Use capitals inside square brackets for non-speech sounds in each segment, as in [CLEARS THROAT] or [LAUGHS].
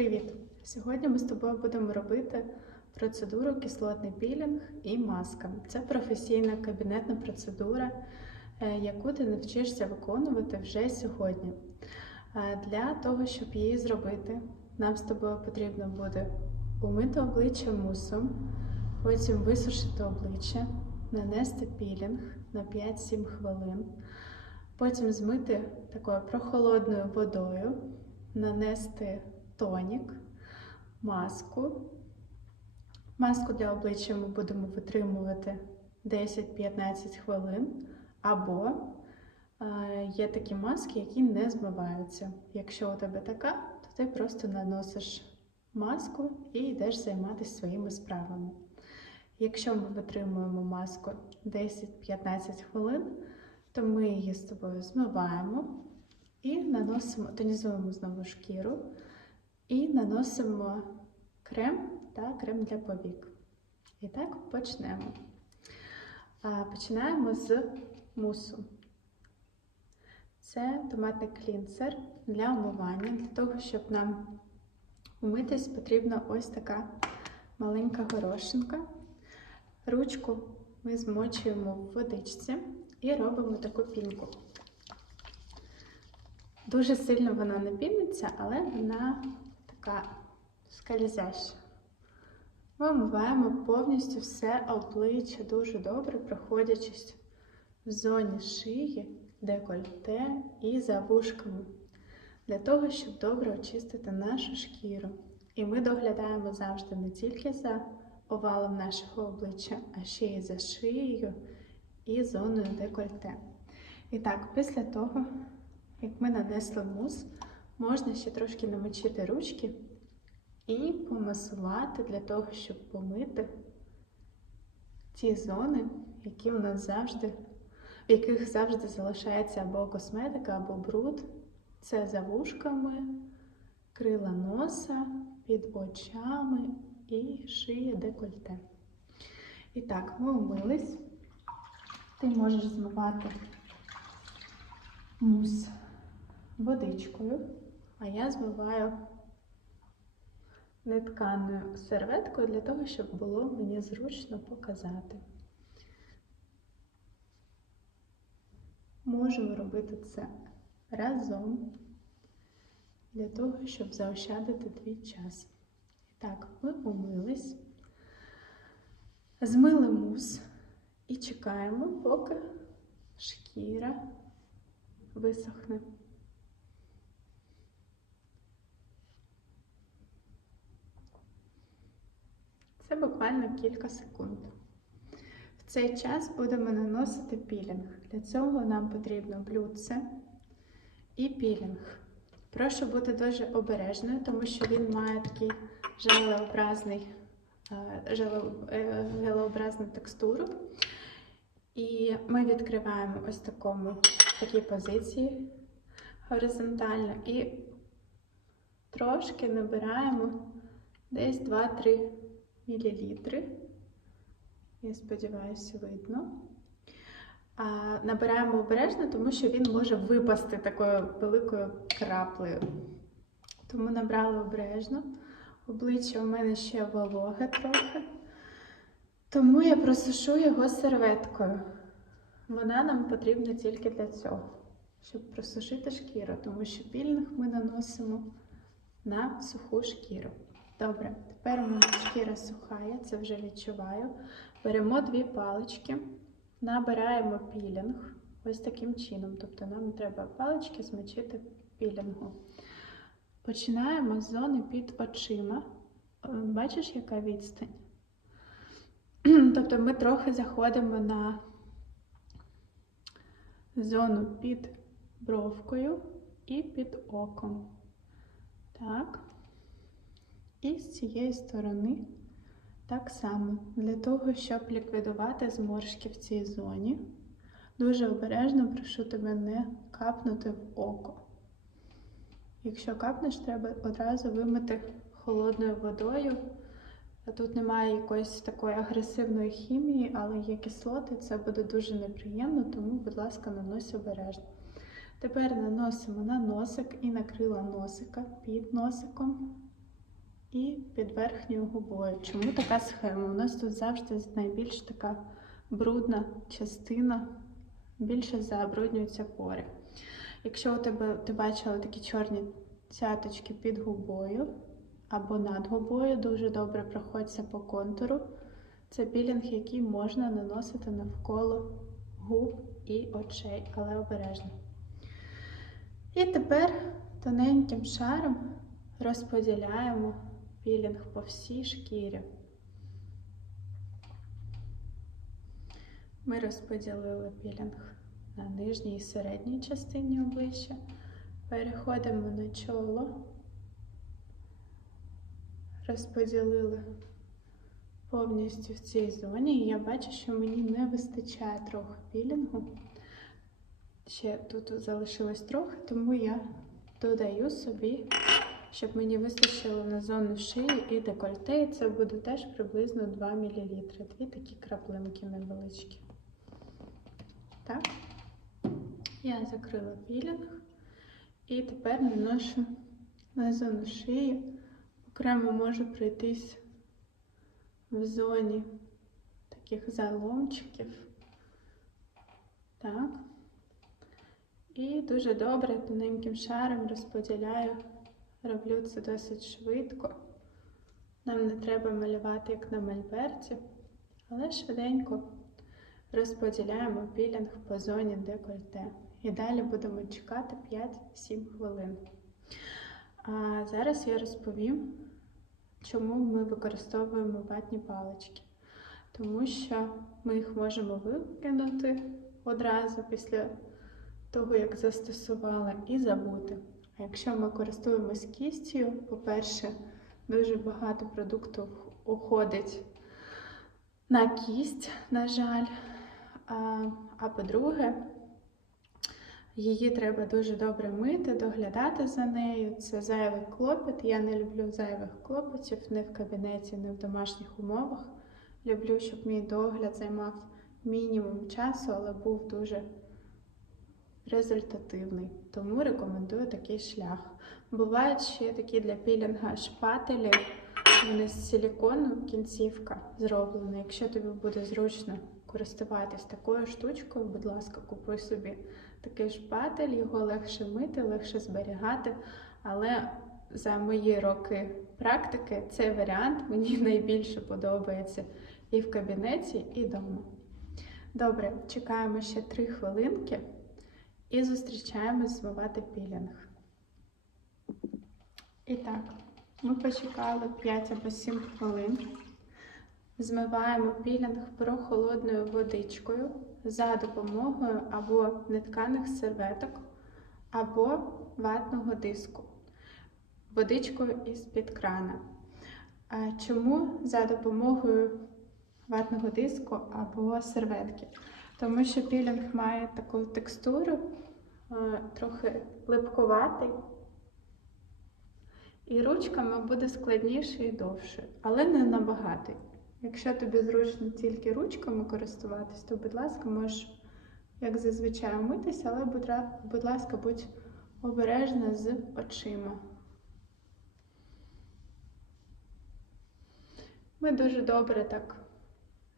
Привіт! Сьогодні ми з тобою будемо робити процедуру кислотний пілінг і маска. Це професійна кабінетна процедура, е, яку ти навчишся виконувати вже сьогодні. Е, Для того, щоб її зробити, нам з тобою потрібно буде умити обличчя мусом, потім висушити обличчя, нанести пілінг на 5-7 хвилин, потім змити такою прохолодною водою, нанести тонік, маску. Маску для обличчя ми будемо витримувати 10-15 хвилин, або е, є такі маски, які не змиваються. Якщо у тебе така, то ти просто наносиш маску і йдеш займатися своїми справами. Якщо ми витримуємо маску 10-15 хвилин, то ми її з тобою змиваємо і наносимо, тонізуємо знову шкіру і наносимо крем та крем для повік. І так почнемо. Починаємо з мусу. Це томатний клінцер для омивання. Для того, щоб нам умитись, потрібна ось така маленька горошинка. Ручку ми змочуємо в водичці і робимо таку пінку. Дуже сильно вона не піниться, але вона скалізяща. Ми омиваємо повністю все обличчя дуже добре, проходячись в зоні шиї, декольте і за вушками, для того, щоб добре очистити нашу шкіру. І ми доглядаємо завжди не тільки за овалом нашого обличчя, а ще й за шиєю і зоною декольте. І так, після того, як ми нанесли мус, можна ще трошки намочити ручки і помасувати для того, щоб помити ті зони, які у нас завжди, в яких завжди залишається або косметика, або бруд. Це за вушками, крила носа, під очами і шия декольте. І так, ми умились. Ти можеш змивати мус водичкою, а я змиваю нетканою серветкою для того, щоб було мені зручно показати. Можемо робити це разом для того, щоб заощадити твій час. І так, ми умились, змили мус і чекаємо, поки шкіра висохне. Це буквально кілька секунд. В цей час будемо наносити пілінг. Для цього нам потрібно блюдце і пілінг. Прошу бути дуже обережною, тому що він має такий желеобразний, е, е, желеобразну текстуру. І ми відкриваємо ось такому, такій позиції горизонтально і трошки набираємо десь 2-3 мл. Я сподіваюся, видно. А, набираємо обережно, тому що він може випасти такою великою краплею. Тому набрали обережно. Обличчя у мене ще вологе трохи. Тому я просушу його серветкою. Вона нам потрібна тільки для цього, щоб просушити шкіру, тому що пільних ми наносимо на суху шкіру. Добре, тепер у мене шкіра суха, я це вже відчуваю. Беремо дві палички, набираємо пілінг ось таким чином. Тобто нам треба палички змочити пілінгу. Починаємо з зони під очима. Е, Бачиш, яка відстань? [CLEARS THROAT] Тобто ми трохи заходимо на зону під бровкою і під оком. Так. І з цієї сторони так само, для того, щоб ліквідувати зморшки в цій зоні. Дуже обережно прошу тебе не капнути в око. Якщо капнеш, треба одразу вимити холодною водою. Тут немає якоїсь такої агресивної хімії, але є кислоти, це буде дуже неприємно, тому, будь ласка, нанось обережно. Тепер наносимо на носик і на крила носика під носиком і під верхньою губою. Чому така схема? У нас тут завжди найбільш така брудна частина, більше забруднюються пори. Якщо у тебе ти бачила такі чорні цяточки під губою або над губою, дуже добре проходиться по контуру. Це пілінг, який можна наносити навколо губ і очей, але обережно. І тепер тоненьким шаром розподіляємо пілінг по всій шкірі. Ми розподілили пілінг на нижній і середній частині обличчя. Переходимо на чоло, розподілили повністю в цій зоні. І я бачу, що мені не вистачає трохи пілінгу. Ще тут залишилось трохи, тому я додаю собі, щоб мені вистачило на зону шиї і декольте. І це буде теж приблизно 2 мл. Дві такі краплинки невеличкі. Так, я закрила пілінг. І тепер наношу на зону шиї. Окремо можу пройтись в зоні таких заломчиків. Так. І дуже добре тоненьким шаром розподіляю, роблю це досить швидко. Нам не треба малювати, як на мольберті, але швиденько розподіляємо пілінг по зоні декольте. І далі будемо чекати 5-7 хвилин. А зараз я розповім, чому ми використовуємо ватні палички. Тому що ми їх можемо викинути одразу після того, як застосували, і забути. Якщо ми користуємось кістю, по-перше, дуже багато продуктів уходить на кість, на жаль. А, а по-друге, її треба дуже добре мити, доглядати за нею. Це зайвий клопіт. Я не люблю зайвих клопотів ні в кабінеті, ні в домашніх умовах. Люблю, щоб мій догляд займав мінімум часу, але був дуже результативний. Тому рекомендую такий шлях. Бувають ще такі для пілінга шпателі. Вони з силікону кінцівка зроблена. Якщо тобі буде зручно користуватись такою штучкою, будь ласка, купуй собі такий шпатель, його легше мити, легше зберігати. Але за мої роки практики цей варіант мені [LAUGHS] найбільше подобається і в кабінеті, і вдома. Добре, чекаємо ще 3 хвилинки і зустрічаємось змивати пілінг. І так, ми почекали 5 або 7 хвилин. Змиваємо пілінг прохолодною водичкою за допомогою або нетканих серветок, або ватного диску, водичкою із-під крана. Чому за допомогою ватного диску або серветки? Тому що пілінг має таку текстуру, трохи липкуватий, і ручками буде складніше і довше, але не набагато. Якщо тобі зручно тільки ручками користуватись, то, будь ласка, можеш, як зазвичай, умитися, але, будь ласка, будь обережна з очима. Ми дуже добре так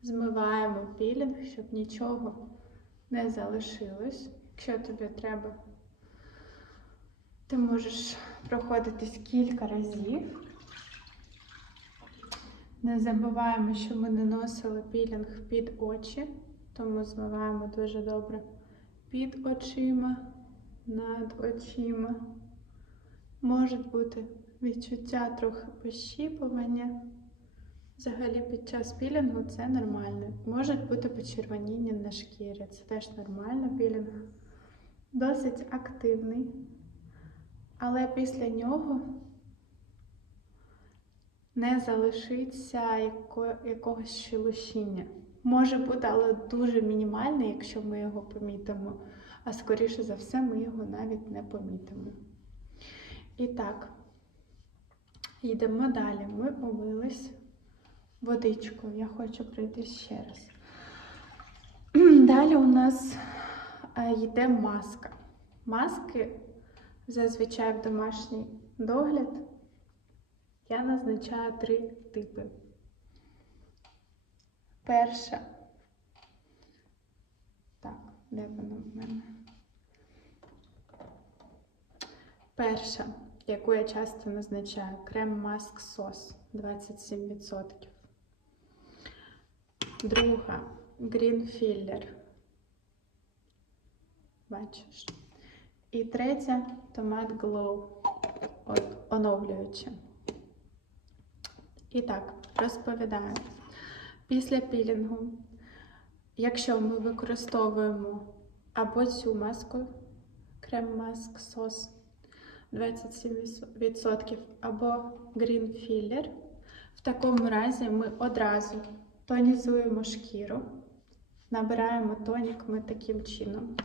змиваємо пілінг, щоб нічого не залишилось. Якщо тобі треба, ти можеш проходитись кілька разів. Не забуваємо, що ми наносили пілінг під очі, тому змиваємо дуже добре під очима, над очима. Можуть бути відчуття трохи пощіпування. Взагалі під час пілінгу це нормально. Можуть бути почервоніння на шкірі, це теж нормально пілінг. Досить активний, але після нього не залишиться яко, якогось шелушіння. Може бути, але дуже мінімальне, якщо ми його помітимо, а скоріше за все, ми його навіть не помітимо. І так, йдемо далі. Ми умились водичкою. Я хочу пройти ще раз. Далі у нас е, йде маска. Маски зазвичай в домашній догляд Я назначаю три типи. Перша. Так, де вона в мене? Перша, яку я часто назначаю, крем маск сос 27%. Друга Filler. Бачиш. І третя томат Glow от, оновлююча. І так, розповідаю. Після пілінгу, якщо ми використовуємо або цю маску, крем маск сос 27%, або Green Filler, в такому разі ми одразу тонізуємо шкіру, набираємо тонік ми таким чином,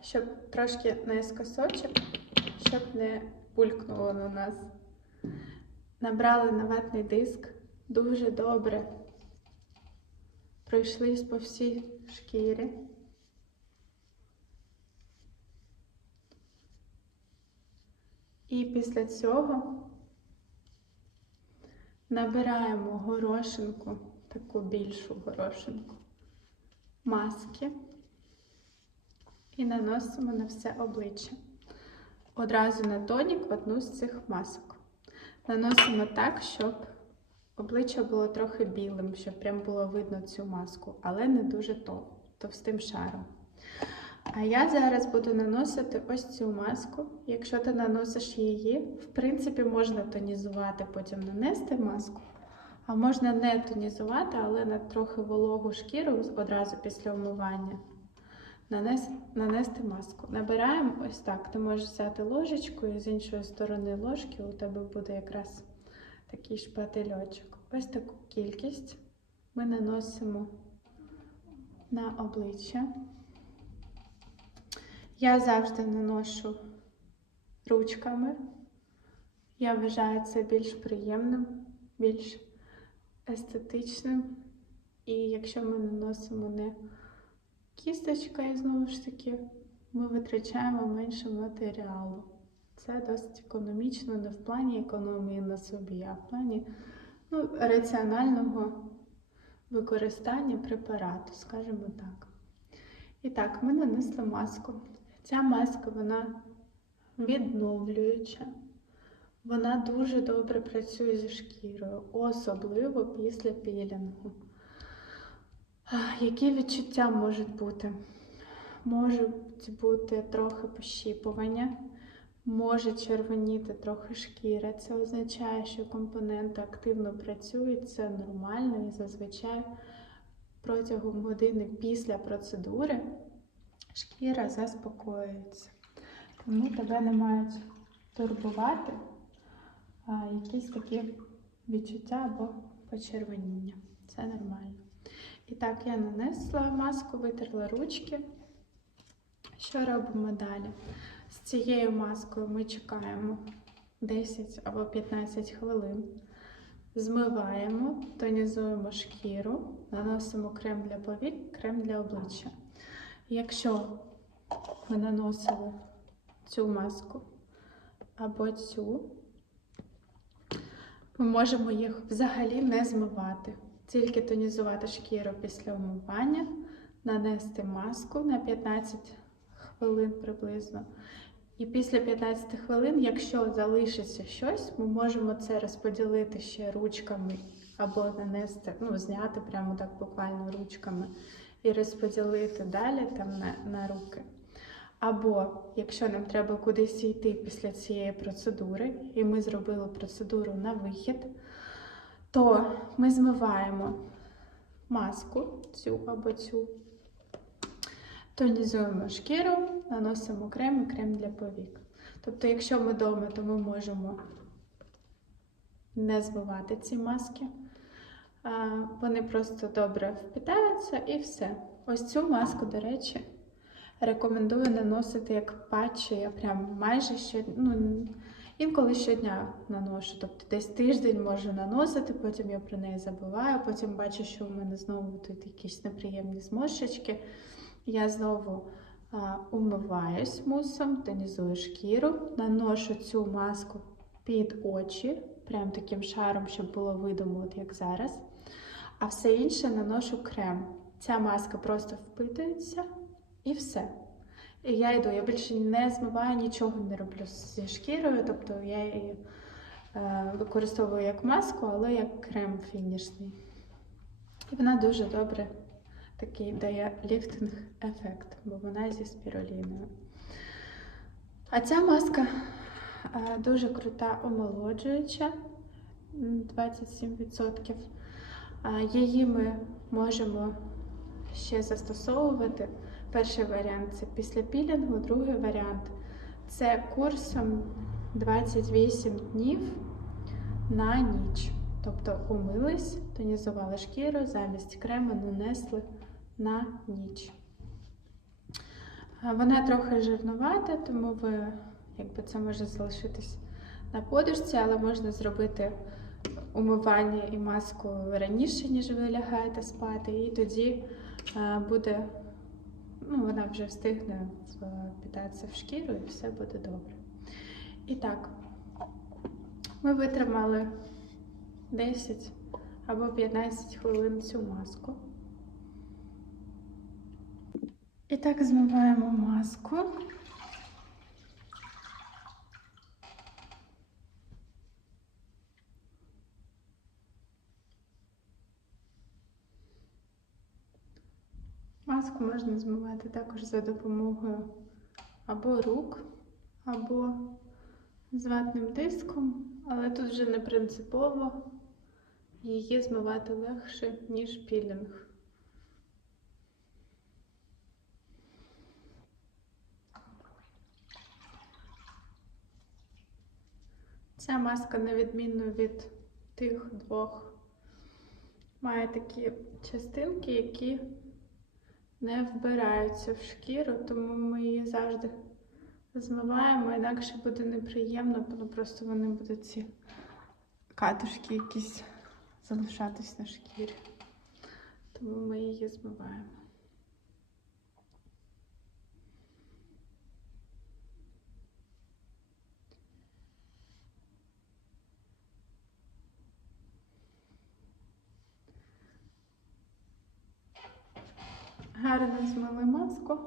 щоб трошки наискосочок, щоб не булькнуло на нас. Набрали на диск, дуже добре пройшлись по всій шкірі. І після цього набираємо горошинку, таку більшу горошинку, маски і наносимо на все обличчя. Одразу на тонік одну з цих масок. Наносимо так, щоб обличчя було трохи білим, щоб прям було видно цю маску, але не дуже товстим шаром. А я зараз буду наносити ось цю маску. Якщо ти наносиш її, в принципі, можна тонізувати, потім нанести маску, а можна не тонізувати, але на трохи вологу шкіру одразу після умивання нанес, нанести маску. Набираємо ось так. Ти можеш взяти ложечку і з іншої сторони ложки у тебе буде якраз такий шпательочок. Ось таку кількість ми наносимо на обличчя. Я завжди наношу ручками. Я вважаю це більш приємним, більш естетичним. І якщо ми наносимо не кісточкою, знову ж таки, ми витрачаємо менше матеріалу. Це досить економічно, не в плані економії на собі, а в плані ну, раціонального використання препарату, скажімо так. І так, ми нанесли маску. Ця маска вона відновлююча, вона дуже добре працює зі шкірою, особливо після пілінгу. Які відчуття можуть бути? Можуть бути трохи пощіпування, може червоніти трохи шкіра. Це означає, що компоненти активно працюють, це нормально і зазвичай протягом години після процедури шкіра заспокоюється. Тому тебе не мають турбувати а, якісь такі відчуття або почервоніння. Це нормально. І так, я нанесла маску, витерла ручки. Що робимо далі? З цією маскою ми чекаємо 10 або 15 хвилин. Змиваємо, тонізуємо шкіру, наносимо крем для повік, крем для обличчя. Якщо ми наносили цю маску або цю, ми можемо їх взагалі не змивати, тільки тонізувати шкіру після умивання, нанести маску на 15 хвилин приблизно. І після 15 хвилин, якщо залишиться щось, ми можемо це розподілити ще ручками або нанести, ну, зняти прямо так буквально ручками і розподілити далі там на, на руки. Або, якщо нам треба кудись йти після цієї процедури, і ми зробили процедуру на вихід, то ми змиваємо маску, цю або цю, тонізуємо шкіру, наносимо крем і крем для повік. Тобто, якщо ми вдома, то ми можемо не змивати ці маски. Вони просто добре впитаються і все. Ось цю маску, до речі, рекомендую наносити як патчі. Я прям майже щодня, ну, інколи щодня наношу. Тобто десь тиждень можу наносити, потім я про неї забуваю, потім бачу, що в мене знову тут якісь неприємні зморшечки. Я знову а, умиваюсь мусом, тонізую шкіру, наношу цю маску під очі, прям таким шаром, щоб було видимо, от як зараз. А все інше наношу крем. Ця маска просто впитується і все. І я йду, я більше не змиваю, нічого не роблю зі шкірою, тобто я її е, використовую як маску, але як крем фінішний. І вона дуже добре такий дає ліфтинг ефект, бо вона зі спіруліною. А ця маска е, дуже крута омолоджуюча, 27%. Її ми можемо ще застосовувати. Перший варіант це після пілінгу, другий варіант це курсом 28 днів на ніч. Тобто умились, тонізували шкіру, замість крему нанесли на ніч. Вона трохи жирнувата, тому ви, якби це може залишитись на подушці, але можна зробити умивання і маску раніше, ніж ви лягаєте спати, і тоді е, буде, ну, вона вже встигне впітатися в шкіру і все буде добре. І так, ми витримали 10 або 15 хвилин цю маску. І так змиваємо маску. Маску можна змивати також за допомогою або рук, або з ватним диском, але тут вже не принципово її змивати легше, ніж пілінг. Ця маска, на відміну від тих двох, має такі частинки, які не вбираються в шкіру, тому ми її завжди змиваємо, інакше буде неприємно, бо просто вони будуть ці катушки якісь залишатись на шкірі. Тому ми її змиваємо. Гарно змили маску.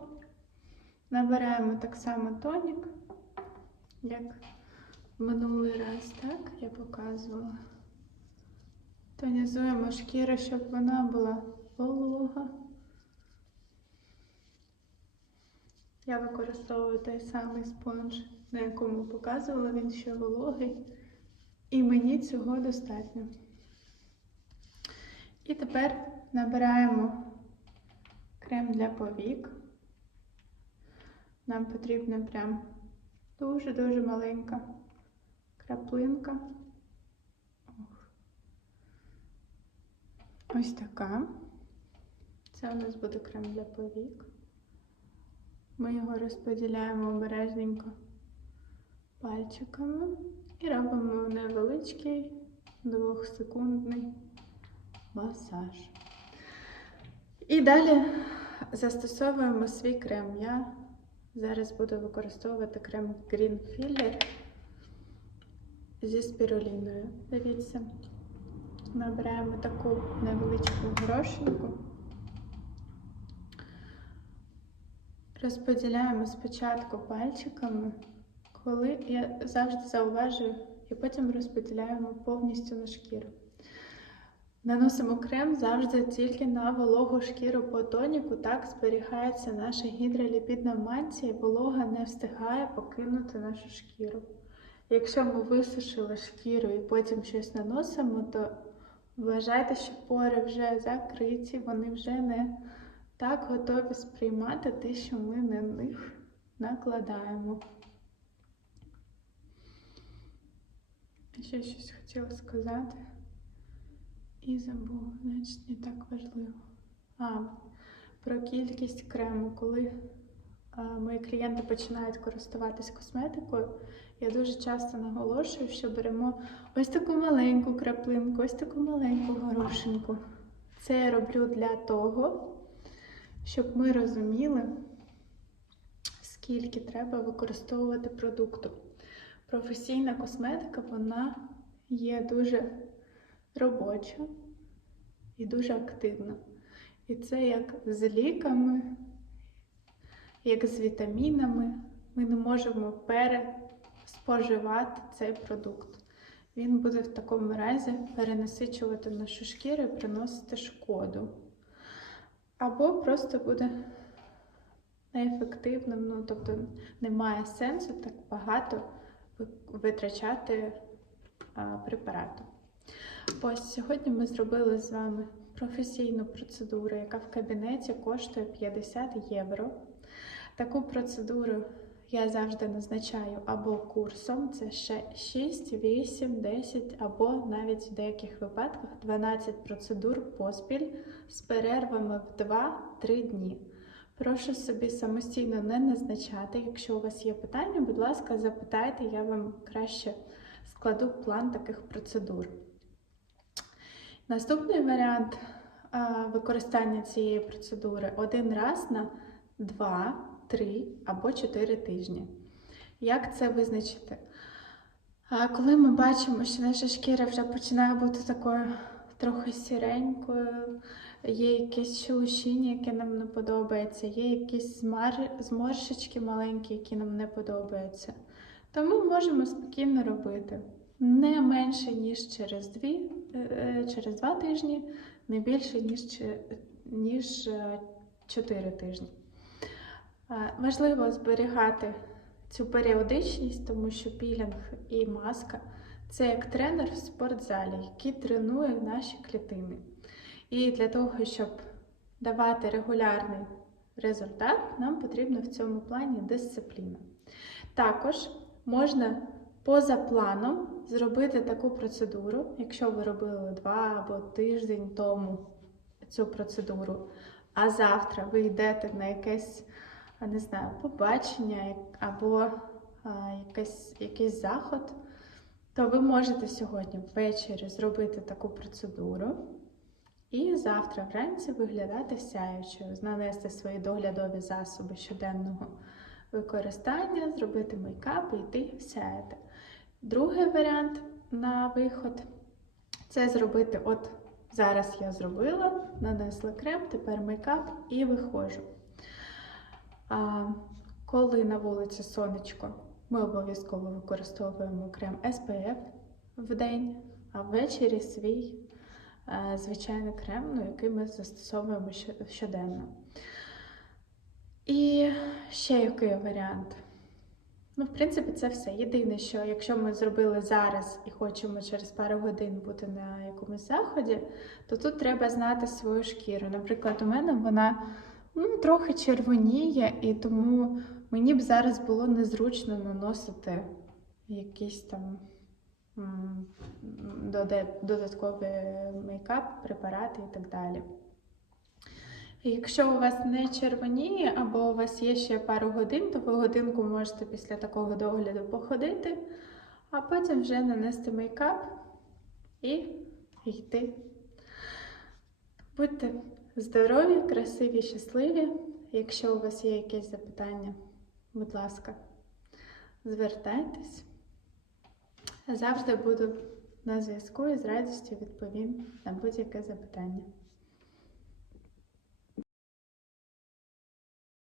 Набираємо так само тонік, як минулий раз, так, я показувала. Тонізуємо шкіру, щоб вона була волога. Я використовую той самий спонж, на якому показувала, він ще вологий. І мені цього достатньо. І тепер набираємо крем для повік. Нам потрібна прям дуже-дуже маленька краплинка. Ось така. Це у нас буде крем для повік. Ми його розподіляємо обережненько пальчиками і робимо невеличкий двохсекундний масаж. І далі застосовуємо свій крем. Я зараз буду використовувати крем Green Filler зі спіруліною. Дивіться, набираємо таку невеличку горошинку. Розподіляємо спочатку пальчиками, коли я завжди зауважую, і потім розподіляємо повністю на шкіру. Наносимо крем завжди тільки на вологу шкіру по тоніку, так зберігається наша гідроліпідна мантія, і волога не встигає покинути нашу шкіру. Якщо ми висушили шкіру і потім щось наносимо, то вважайте, що пори вже закриті, вони вже не так готові сприймати те, що ми на них накладаємо. Ще щось хотіла сказати. І забула, значить не так важливо. А, про кількість крему. Коли а, мої клієнти починають користуватись косметикою, я дуже часто наголошую, що беремо ось таку маленьку краплинку, ось таку маленьку горошинку. Це я роблю для того, щоб ми розуміли, скільки треба використовувати продукту. професійна косметика, вона є дуже робоча і дуже активна. І це як з ліками, як з вітамінами. Ми не можемо переспоживати цей продукт. Він буде в такому разі перенасичувати нашу шкіру і приносити шкоду. Або просто буде неефективним, ну тобто немає сенсу так багато витрачати а, препарату. Ось сьогодні ми зробили з вами професійну процедуру, яка в кабінеті коштує 50 євро. Таку процедуру я завжди назначаю або курсом, це ще 6, 8, 10, або навіть в деяких випадках 12 процедур поспіль з перервами в 2-3 дні. Прошу собі самостійно не назначати. Якщо у вас є питання, будь ласка, запитайте, я вам краще складу план таких процедур. Наступний варіант використання цієї процедури один раз на 2, 3 або 4 тижні. Як це визначити? Коли ми бачимо, що наша шкіра вже починає бути такою трохи сіренькою, є якесь шелушіння, яке нам не подобається, є якісь зморшечки маленькі, які нам не подобаються, то ми можемо спокійно робити не менше, ніж через, дві, е, е, через два тижні, не більше, ніж, ніж е, 4 тижні. Е, Важливо зберігати цю періодичність, тому що пілінг і маска це як тренер в спортзалі, який тренує наші клітини. І для того, щоб давати регулярний результат, нам потрібна в цьому плані дисципліна. Також можна поза планом зробити таку процедуру, якщо ви робили два або тиждень тому цю процедуру, а завтра ви йдете на якесь, не знаю, побачення або якийсь, якийсь заход, то ви можете сьогодні ввечері зробити таку процедуру. І завтра вранці виглядати сяючою, нанести свої доглядові засоби щоденного використання, зробити мейкап і йти сяяти. Другий варіант на виход це зробити, от зараз я зробила, нанесла крем, тепер мейкап і виходжу. А, коли на вулиці сонечко, ми обов'язково використовуємо крем SPF в день, а ввечері свій е, звичайний крем, ну, який ми застосовуємо щоденно. І ще який варіант? Ну, в принципі, це все. Єдине, що якщо ми зробили зараз і хочемо через пару годин бути на якомусь заході, то тут треба знати свою шкіру. Наприклад, у мене вона ну, трохи червоніє, і тому мені б зараз було незручно наносити якісь там додаткові мейкап, препарати і так далі. Якщо у вас не червоніє, або у вас є ще пару годин, то ви годинку можете після такого догляду походити, а потім вже нанести мейкап і йти. Будьте здорові, красиві, щасливі. Якщо у вас є якісь запитання, будь ласка, звертайтесь. Завжди буду на зв'язку і з радістю відповім на будь-яке запитання.